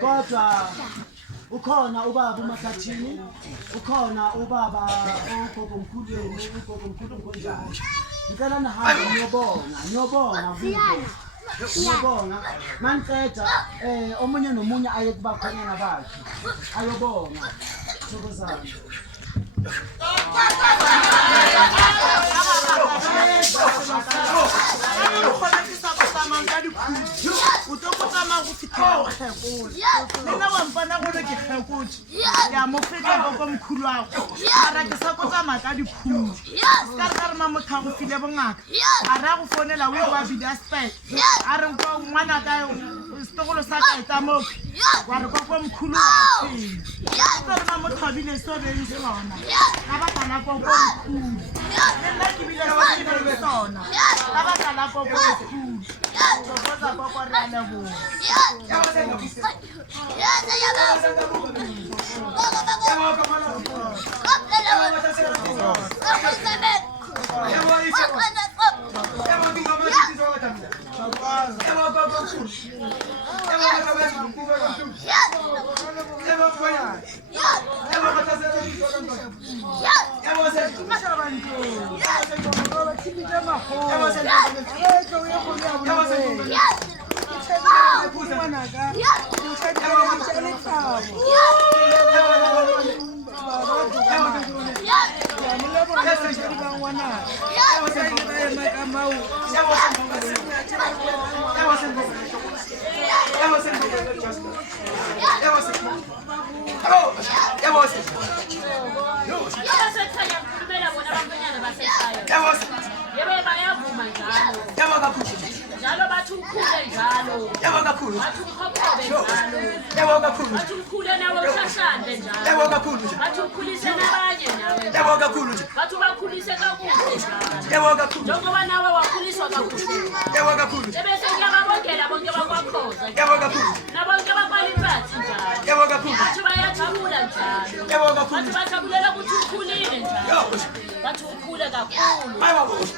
Kodwa ukhona ubaba uMathathini, ukhona ubaba uGog'Mkhulu, uGog'Mkhulu konjani. Ngicela nihambe niyobonga kubo. Niyobonga. Maniceda omunye nomunye aye kubakhona bakhe. Ayobonga. Thokozani. Ya mofeta Gog'Mkhulu wakho mara ke sa kotsa maka diphulu ka re ka re mamotha go file bongaka a ra go fonela o wa bida spec a re go ngwana ka stogolo sa ka eta mo wa re Gog'Mkhulu wa tsela ka re mamotha bile so be le sona ka ba kana Gog'Mkhulu nna ke bile so be le sona ka ba kana Gog'Mkhulu Thokoza kwa re ana bo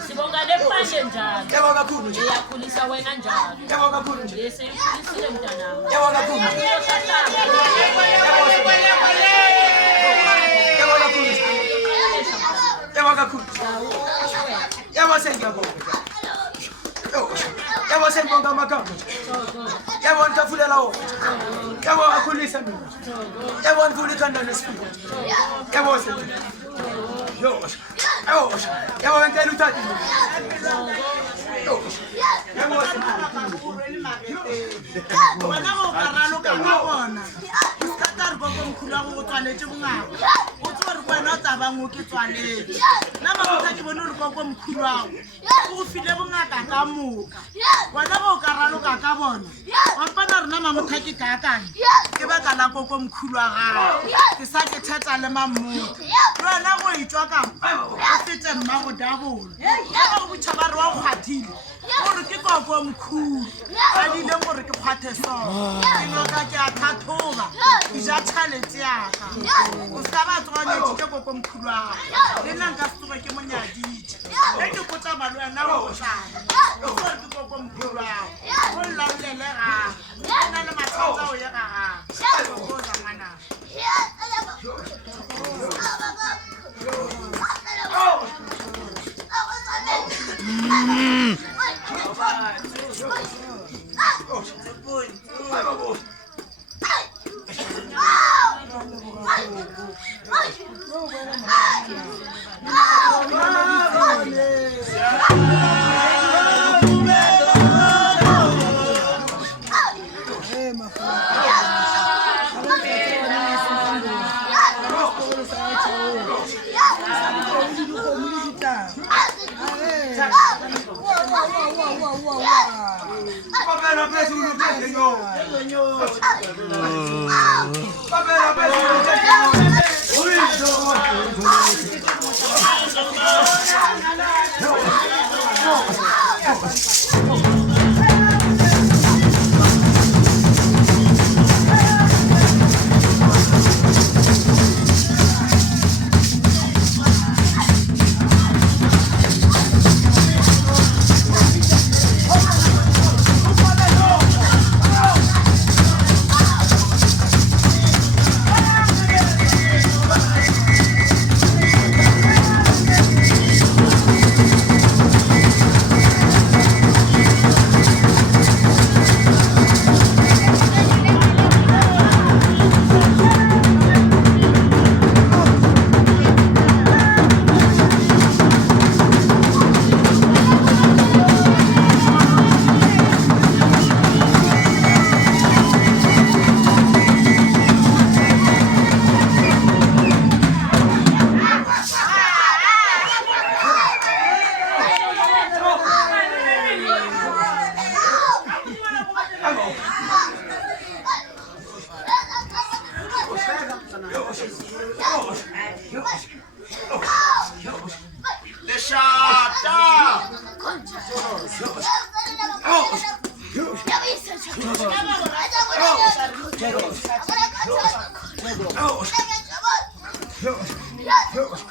Sibonga Abo-Gog'Mkhulu. Iyakhulisa wena njalo. Yese ikhulisile mntanami.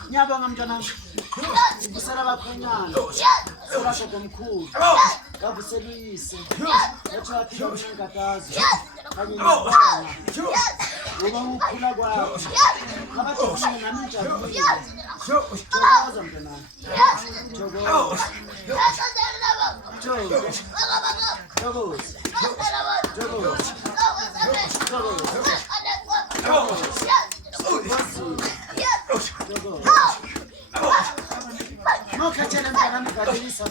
Ngiyabonga mntwana. Usala bakhonyana. Abo-Gog'Mkhulu. kavuselise ethi waphila uNkatazo kanye nobona uba ukhula kwawo abathini nami njalo Thokoza mntana Mokhathele mntana mngadilisa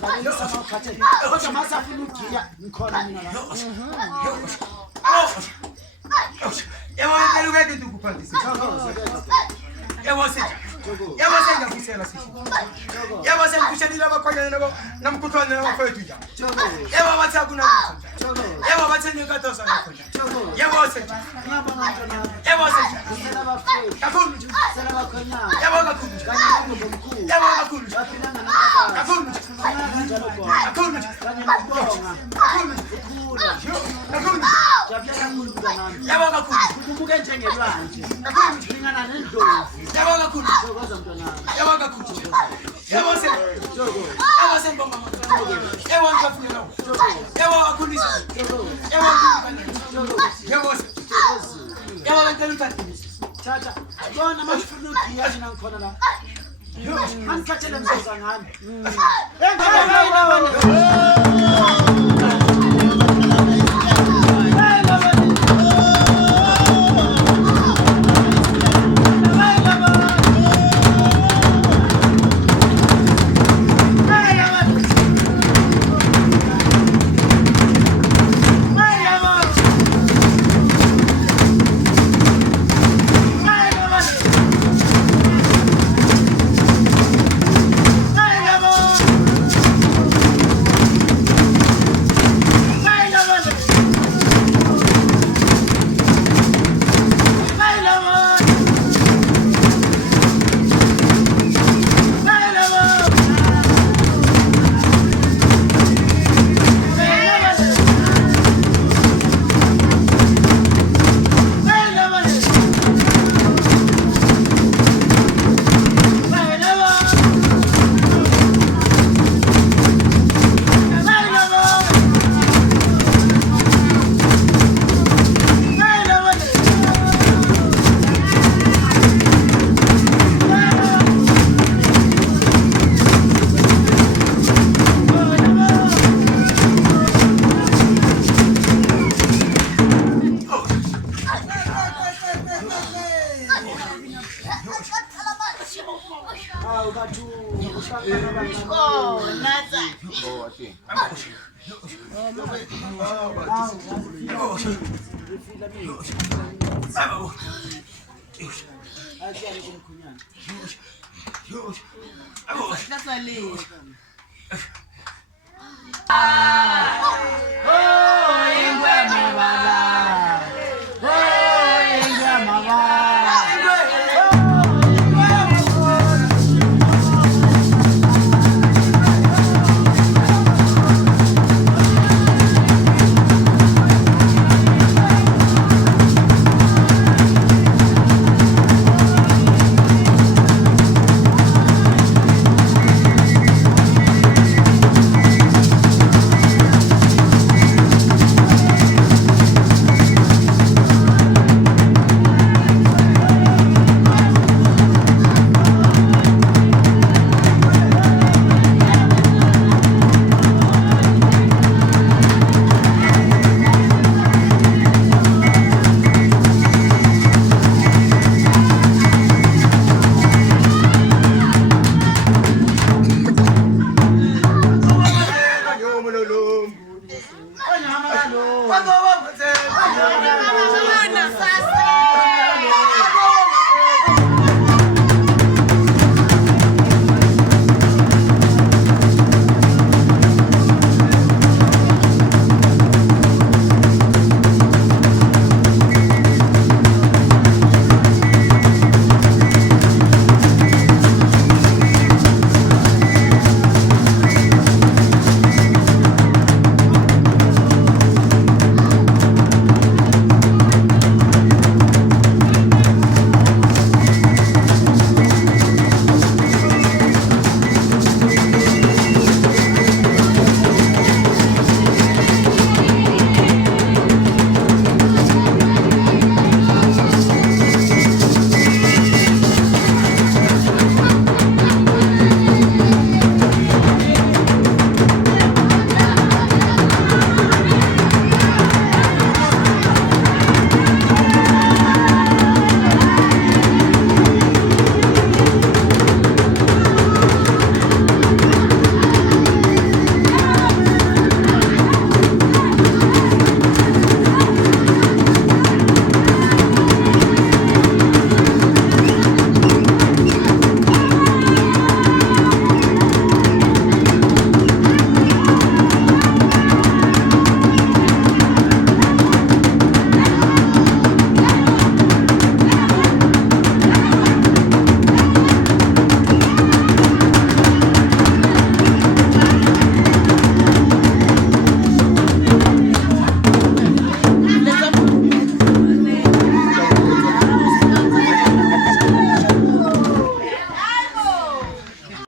mokhathele kodwa masafuna ugiya ngikhona mina la yabona phela ukade ukuphandisa yabona sengakusela sithi yabona sengikushelile abakhonyana nabo namkhuhlwane nabafowethu nje yabona bathi akuna yabona bathi nikatosa lapho nje yabona sengithi yabona sengithi kakhulu nje yabona kakhulu kanye nomkhulu yabona kakhulu baphilanga nokho kakhulu njalo kwa kakhulu kanye nokubonga kakhulu ukhula kakhulu jabula kakhulu nami yabona kakhulu kubuke njengelwanje kakhulu lingana nendlovu yabona kakhulu Thokoza mntwana yabona kakhulu yabona yabona sembonga yabona kafunela yabona akhulisa yabona yabona yabona nteluthathisa tata bona mashifuna ugiya mina ngikhona la angikhathele mzoza ngani That's